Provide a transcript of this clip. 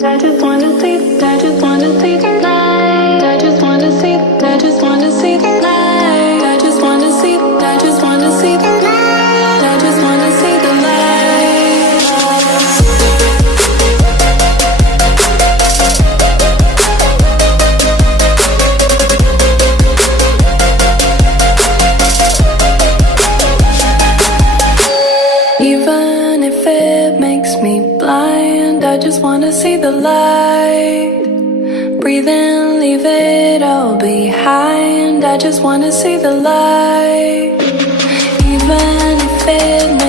I just wanna see, I just wanna see the light. I just wanna see, I just wanna see the light. I just wanna see, I just wanna see the light. I just wanna see the light. Even if it makes me blind, I just wanna see the light. Breathe in, leave it all behind. I just wanna see the light. Even if it